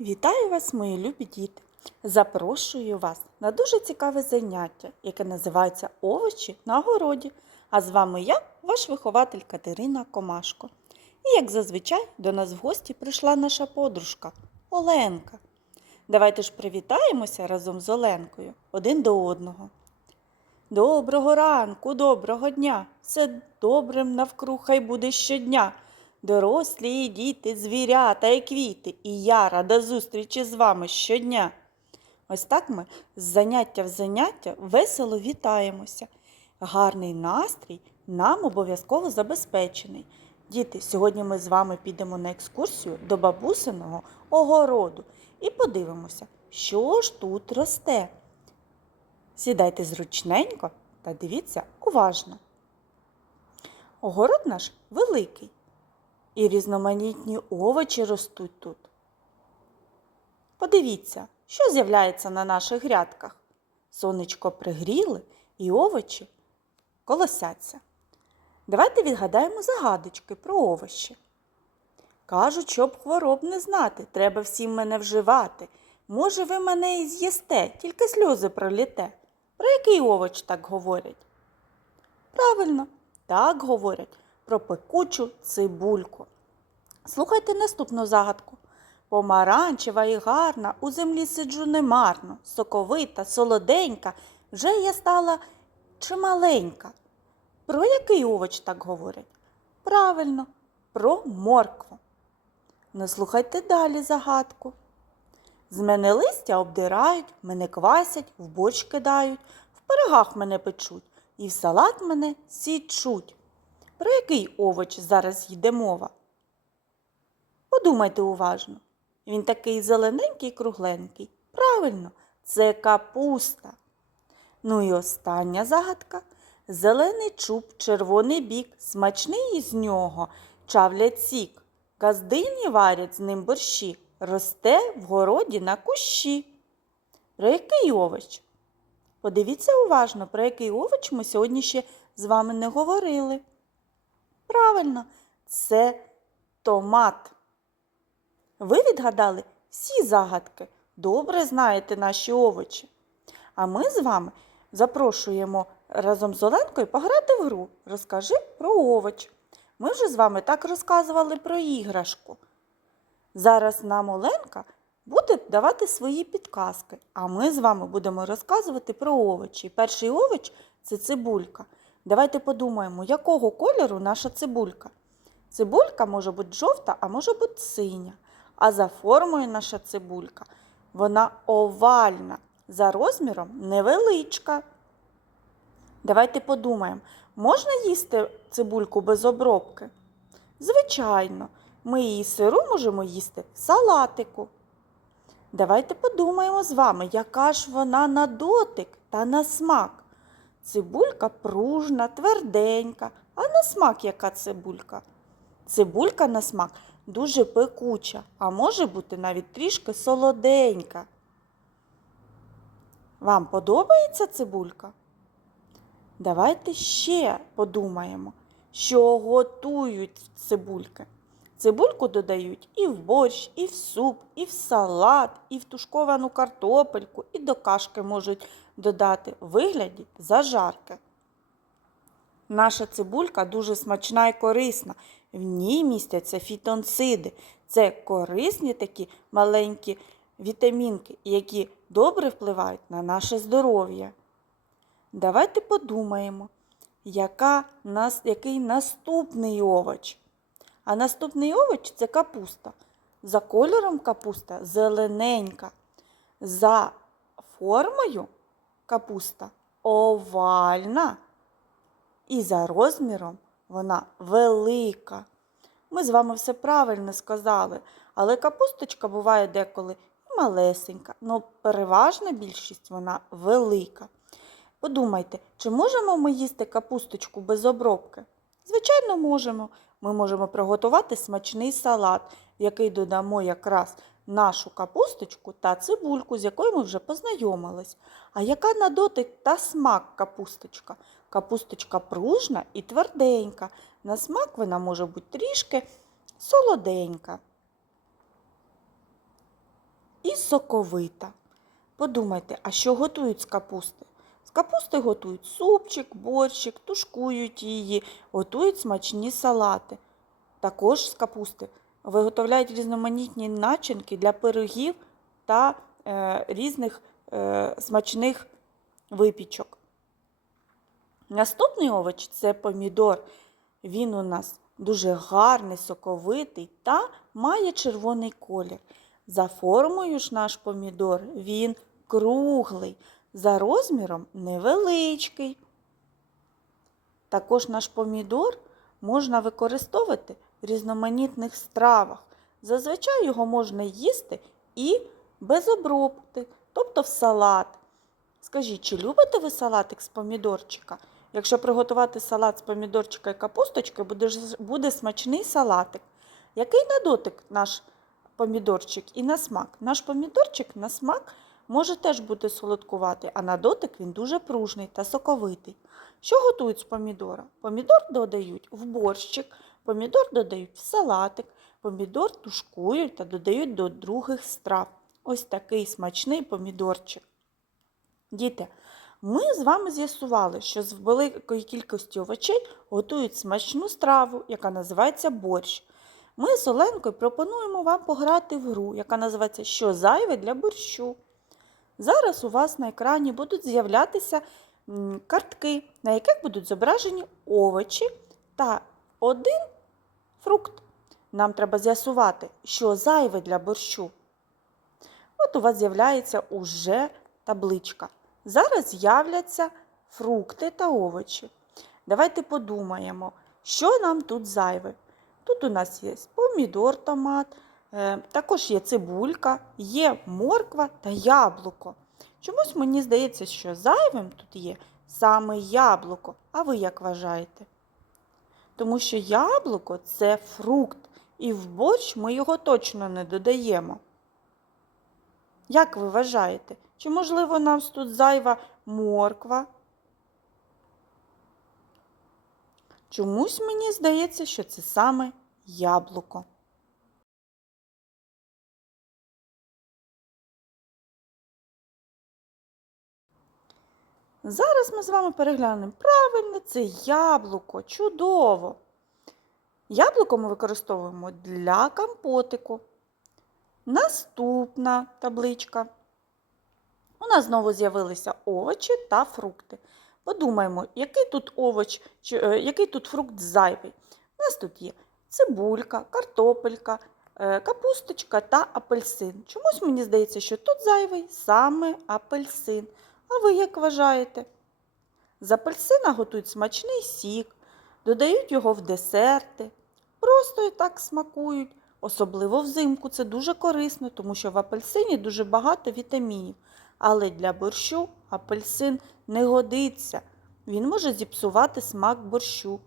Вітаю вас, мої любі діти! Запрошую вас на дуже цікаве заняття, яке називається Овочі на городі. А з вами я, ваш вихователь Катерина Комашко. І, як зазвичай, до нас в гості прийшла наша подружка Оленка. Давайте ж привітаємося разом з Оленкою один до одного. Доброго ранку, доброго дня! Все добрим навкруг хай буде щодня. Дорослі і діти, звірята і квіти, і я рада зустрічі з вами щодня. Ось так ми з заняття в заняття весело вітаємося. Гарний настрій нам обов'язково забезпечений. Діти, сьогодні ми з вами підемо на екскурсію до бабусиного огороду і подивимося, що ж тут росте. Сідайте зручненько та дивіться уважно. Огород наш великий. І різноманітні овочі ростуть тут. Подивіться, що з'являється на наших грядках. Сонечко пригріли і овочі колосяться. Давайте відгадаємо загадочки про овочі. Кажуть, щоб хвороб не знати, треба всім мене вживати. Може, ви мене і з'їсте, тільки сльози проліте. Про який овоч так говорять? Правильно, так говорять про пекучу цибульку. Слухайте наступну загадку. Помаранчева і гарна, у землі сиджу немарно, соковита, солоденька, вже я стала чималенька. Про який овоч так говорять? Правильно, про моркву. Не слухайте далі загадку. З мене листя обдирають, мене квасять, в борщ кидають, в пирогах мене печуть і в салат мене січуть. Про який овоч зараз йде мова? Подумайте уважно. Він такий зелененький кругленький. Правильно, це капуста. Ну і остання загадка. Зелений чуб, червоний бік, смачний із нього, чавлять сік. Газдині варять з ним борщі, росте в городі на кущі. Про який овоч? Подивіться уважно, про який овоч ми сьогодні ще з вами не говорили. Правильно, це томат. Ви відгадали всі загадки, добре знаєте наші овочі. А ми з вами запрошуємо разом з Оленкою пограти в гру. Розкажи про овоч. Ми вже з вами так розказували про іграшку. Зараз нам Оленка буде давати свої підказки, а ми з вами будемо розказувати про овочі. Перший овоч це цибулька. Давайте подумаємо, якого кольору наша цибулька. Цибулька може бути жовта, а може бути синя. А за формою наша цибулька вона овальна, за розміром невеличка. Давайте подумаємо, можна їсти цибульку без обробки? Звичайно, ми її сиру можемо їсти в салатику. Давайте подумаємо з вами, яка ж вона на дотик та на смак. Цибулька пружна, тверденька, а на смак яка цибулька? Цибулька на смак дуже пекуча, а може бути навіть трішки солоденька. Вам подобається цибулька? Давайте ще подумаємо, що готують цибульки. Цибульку додають і в борщ, і в суп, і в салат, і в тушковану картопельку, і до кашки можуть додати в вигляді зажарки. Наша цибулька дуже смачна і корисна. В ній містяться фітонциди. Це корисні такі маленькі вітамінки, які добре впливають на наше здоров'я. Давайте подумаємо, яка, який наступний овоч. А наступний овоч це капуста. За кольором капуста зелененька. За формою капуста овальна. І за розміром вона велика. Ми з вами все правильно сказали, але капусточка буває деколи малесенька, але переважна більшість вона велика. Подумайте, чи можемо ми їсти капусточку без обробки? Звичайно, можемо. Ми можемо приготувати смачний салат, в який додамо якраз нашу капусточку та цибульку, з якою ми вже познайомились. А яка на дотик та смак капусточка? Капусточка пружна і тверденька. На смак вона може бути трішки солоденька. і соковита. Подумайте, а що готують з капусти? Капусти готують супчик, борщик, тушкують її, готують смачні салати. Також з капусти виготовляють різноманітні начинки для пирогів та е, різних е, смачних випічок. Наступний овоч це помідор. Він у нас дуже гарний, соковитий та має червоний колір. За формою ж наш помідор він круглий, за розміром невеличкий. Також наш помідор можна використовувати в різноманітних стравах. Зазвичай його можна їсти і без обробки, тобто в салат. Скажіть, чи любите ви салатик з помідорчика? Якщо приготувати салат з помідорчика і капусточки, буде, буде смачний салатик. Який на дотик наш помідорчик і на смак? Наш помідорчик на смак може теж бути солодкуватий, а на дотик він дуже пружний та соковитий. Що готують з помідора? Помідор додають в борщик, помідор додають в салатик, помідор тушкують та додають до других страв. Ось такий смачний помідорчик. Діти, ми з вами з'ясували, що з великої кількості овочей готують смачну страву, яка називається борщ. Ми з Оленкою пропонуємо вам пограти в гру, яка називається Що зайве для борщу. Зараз у вас на екрані будуть з'являтися картки, на яких будуть зображені овочі та один фрукт. Нам треба з'ясувати, що зайве для борщу. От у вас з'являється уже табличка. Зараз з'являться фрукти та овочі. Давайте подумаємо, що нам тут зайве. Тут у нас є помідор, томат, також є цибулька, є морква та яблуко. Чомусь мені здається, що зайвим тут є саме яблуко. А ви як вважаєте? Тому що яблуко це фрукт, і в борщ ми його точно не додаємо. Як ви вважаєте? Чи можливо нам тут зайва морква? Чомусь мені здається, що це саме яблуко. Зараз ми з вами переглянемо. Правильно, це яблуко. Чудово. Яблуко ми використовуємо для компотику. Наступна табличка. У нас знову з'явилися овочі та фрукти. Подумаємо, який тут овоч, е, який тут фрукт зайвий. У нас тут є цибулька, картопелька, е, капусточка та апельсин. Чомусь мені здається, що тут зайвий саме апельсин. А ви як вважаєте? З апельсина готують смачний сік, додають його в десерти, просто і так смакують. Особливо взимку це дуже корисно, тому що в апельсині дуже багато вітамінів. Але для борщу апельсин не годиться. Він може зіпсувати смак борщу.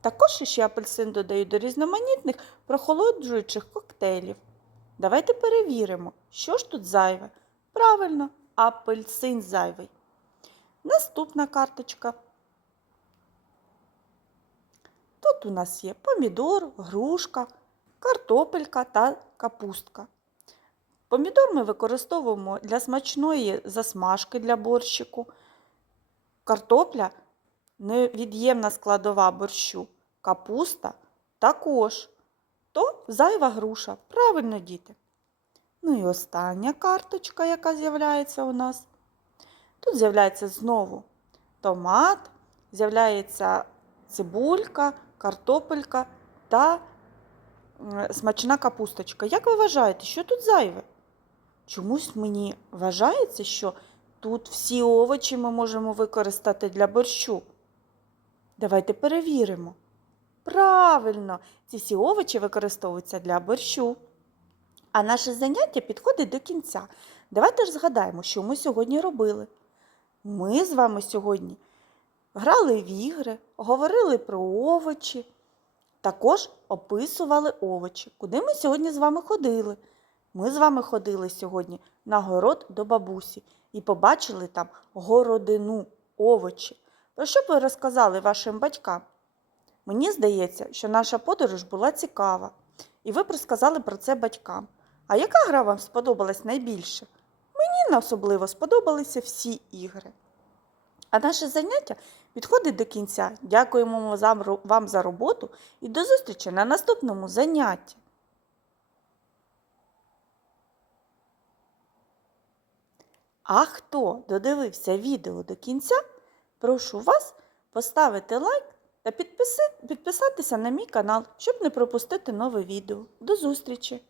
Також ще апельсин додають до різноманітних прохолоджуючих коктейлів. Давайте перевіримо, що ж тут зайве. Правильно, апельсин зайвий. Наступна карточка. Тут у нас є помідор, грушка, картопелька та капустка. Помідор ми використовуємо для смачної засмажки для борщику. Картопля невід'ємна складова борщу. Капуста також. То зайва груша. Правильно, діти. Ну і остання карточка, яка з'являється у нас. Тут з'являється знову томат, з'являється цибулька, картопелька та смачна капусточка. Як ви вважаєте, що тут зайве? Чомусь мені вважається, що тут всі овочі ми можемо використати для борщу. Давайте перевіримо. Правильно, ці всі овочі використовуються для борщу. А наше заняття підходить до кінця. Давайте ж згадаємо, що ми сьогодні робили. Ми з вами сьогодні грали в ігри, говорили про овочі, також описували овочі. Куди ми сьогодні з вами ходили? Ми з вами ходили сьогодні на город до бабусі і побачили там городину, овочі. Про що б ви розказали вашим батькам? Мені здається, що наша подорож була цікава, і ви б розказали про це батькам. А яка гра вам сподобалась найбільше? Мені особливо сподобалися всі ігри. А наше заняття підходить до кінця. Дякуємо вам за роботу і до зустрічі на наступному занятті. А хто додивився відео до кінця, прошу вас поставити лайк та підписатися на мій канал, щоб не пропустити нове відео. До зустрічі!